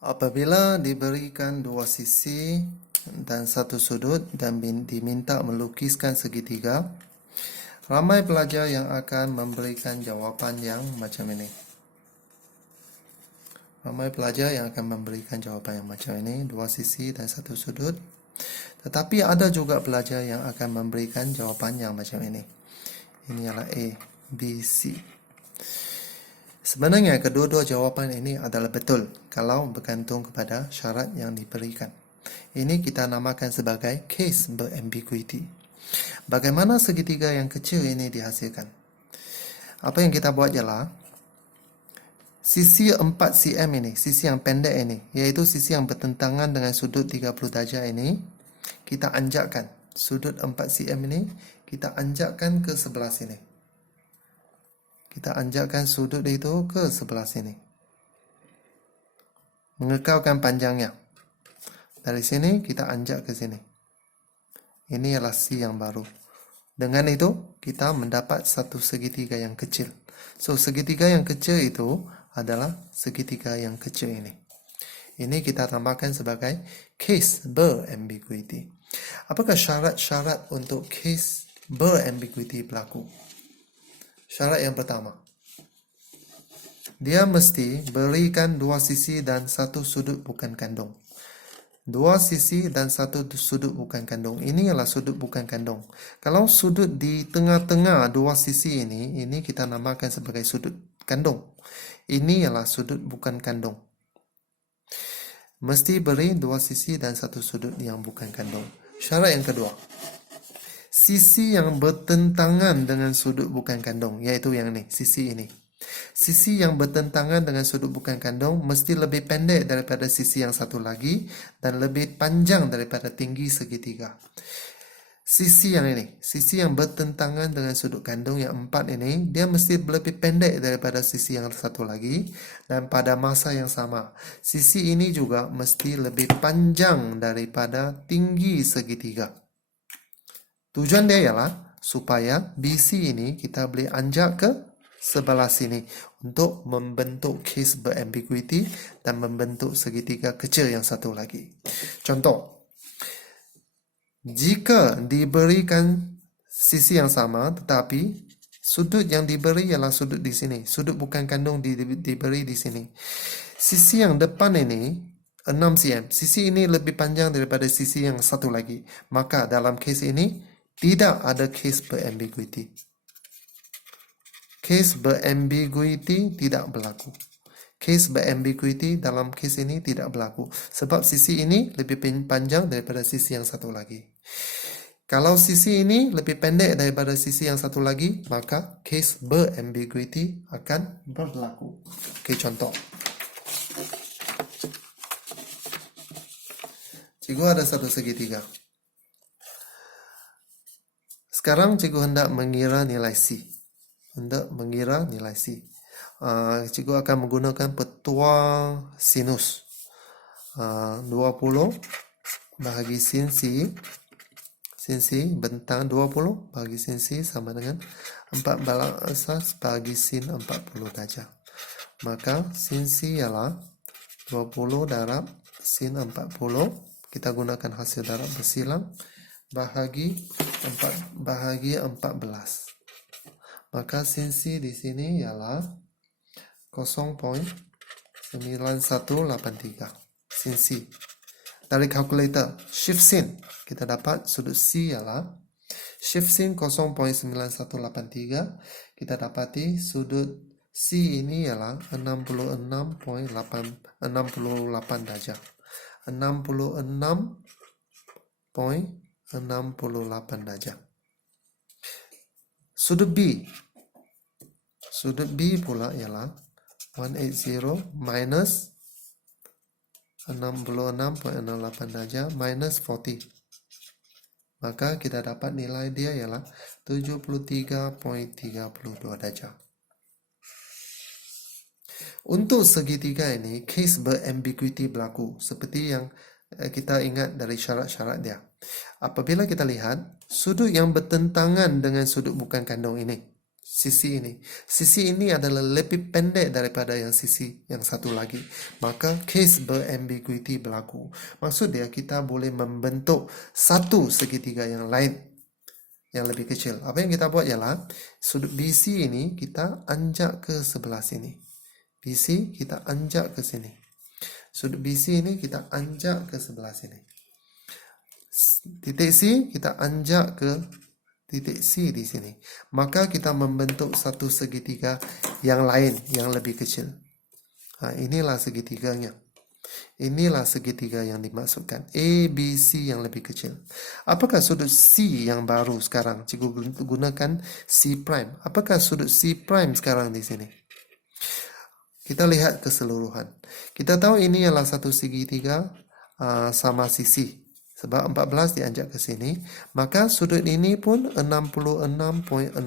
Apabila diberikan dua sisi dan satu sudut dan diminta melukiskan segitiga, ramai pelajar yang akan memberikan jawapan yang macam ini. Dua sisi dan satu sudut. Tetapi ada juga pelajar yang akan memberikan jawapan yang macam ini. Ini adalah A, B, C. Sebenarnya kedua-dua jawapan ini adalah betul kalau bergantung kepada syarat yang diberikan. Ini kita namakan sebagai case berambiguity. Bagaimana segitiga yang kecil ini dihasilkan? Apa yang kita buat ialah sisi 4 cm ini, sisi yang pendek ini, iaitu sisi yang bertentangan dengan sudut 30 darjah ini, kita anjakkan. Sudut 4 cm ini kita anjakkan ke sebelah sini. Kita anjakkan sudut itu ke sebelah sini. Mengekalkan panjangnya. Dari sini kita anjak ke sini. Ini adalah C yang baru. Dengan itu kita mendapat satu segitiga yang kecil. So segitiga yang kecil itu adalah segitiga yang kecil ini. Ini kita tambahkan sebagai case berambiguity. Apakah syarat-syarat untuk case berambiguity berlaku? Syarat yang pertama, dia mesti berikan dua sisi dan satu sudut bukan kandung. Dua sisi dan satu sudut bukan kandung. Ini adalah sudut bukan kandung. Kalau sudut di tengah-tengah dua sisi ini kita namakan sebagai sudut kandung. Ini adalah sudut bukan kandung. Mesti beri dua sisi dan satu sudut yang bukan kandung. Syarat yang kedua, sisi yang bertentangan dengan sudut bukan kandung, iaitu yang ini, sisi ini. Sisi yang bertentangan dengan sudut bukan kandung mesti lebih pendek daripada sisi yang satu lagi dan lebih panjang daripada tinggi segitiga. Sisi yang ini, sisi yang bertentangan dengan sudut kandung yang 4 ini, dia mesti lebih pendek daripada sisi yang satu lagi dan pada masa yang sama. Sisi ini juga mesti lebih panjang daripada tinggi segitiga. Tujuan dia ialah supaya BC ini kita boleh anjak ke sebelah sini untuk membentuk case berambiguity dan membentuk segitiga kecil yang satu lagi. Contoh, jika diberikan sisi yang sama tetapi sudut yang diberi ialah sudut di sini, sudut bukan kandung diberi di sini. Sisi yang depan ini 6 cm, sisi ini lebih panjang daripada sisi yang satu lagi. Maka dalam case ini tidak ada case berambiguity. Case berambiguity tidak berlaku. Case berambiguity dalam case ini tidak berlaku. Sebab sisi ini lebih panjang daripada sisi yang satu lagi. Kalau sisi ini lebih pendek daripada sisi yang satu lagi, maka case berambiguity akan berlaku. Oke, contoh. Cikgu ada satu segitiga. Sekarang cikgu hendak mengira nilai C. Cikgu akan menggunakan petua sinus. 20 bahagi sin C. Sin C bentang 20 bahagi sin C sama dengan 14 bahagi sin 40 darjah. Maka sin C ialah 20 darab sin 40. Kita gunakan hasil darab bersilang bahagi 14. Maka sin C di sini ialah 0.9183 sin C. Dari kalkulator shift sin kita dapat sudut C ialah shift sin 0.9183. Kita dapati sudut C ini ialah 66.68 darjah. 66.68 darjah. Sudut B pula ialah 180 minus 66.68 darjah minus 40. Maka kita dapat nilai dia ialah 73.32 darjah. Untuk segitiga ini, case berambiguity berlaku seperti yang kita ingat dari syarat-syarat dia. Apabila kita lihat sudut yang bertentangan dengan sudut bukan kandung ini, sisi ini. Sisi ini adalah lebih pendek daripada yang sisi yang satu lagi. Maka case berambiguity berlaku. Maksud dia kita boleh membentuk satu segitiga yang lain yang lebih kecil. Apa yang kita buat ialah sudut BC ini kita anjak ke sebelah sini. BC kita anjak ke sini. Sudut BC ini kita anjak ke sebelah sini. Titik C kita anjak ke titik C di sini. Maka kita membentuk satu segitiga yang lain yang lebih kecil. Inilah segitiganya. Inilah segitiga yang dimaksudkan. A, B, C yang lebih kecil. Apakah sudut C yang baru sekarang? Cikgu gunakan C prime. Apakah sudut C prime sekarang di sini? Kita lihat keseluruhan. Kita tahu ini adalah satu segitiga sama sisi. Sebab 14 dianjak ke sini, maka sudut ini pun 66.68.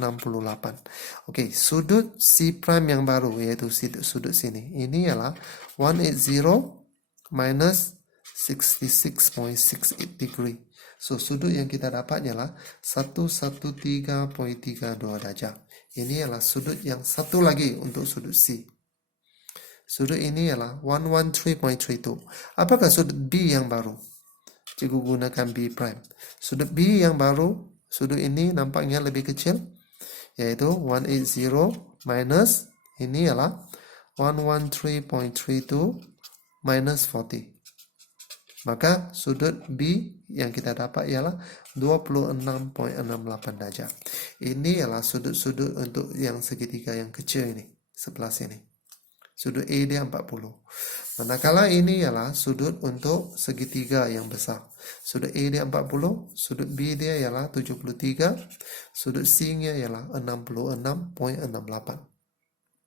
Okey, sudut C prime yang baru iaitu sudut sini. Ini ialah 180 minus 66.68 degree. So, sudut yang kita dapat ialah 113.32 darjah. Ini ialah sudut yang satu lagi untuk sudut C. Sudut ini ialah 113.32. Apakah sudut B yang baru? Cikgu gunakan B prime. Sudut B yang baru, sudut ini nampaknya lebih kecil, yaitu 180 minus, ini ialah 113.32 minus 40. Maka sudut B yang kita dapat ialah 26.68 darjah. Ini ialah sudut-sudut untuk yang segitiga yang kecil ini, sebelah sini. Sudut A dia 40. Manakala ini ialah sudut untuk segitiga yang besar. Sudut A dia 40, sudut B dia ialah 73, sudut C nya ialah 66.68.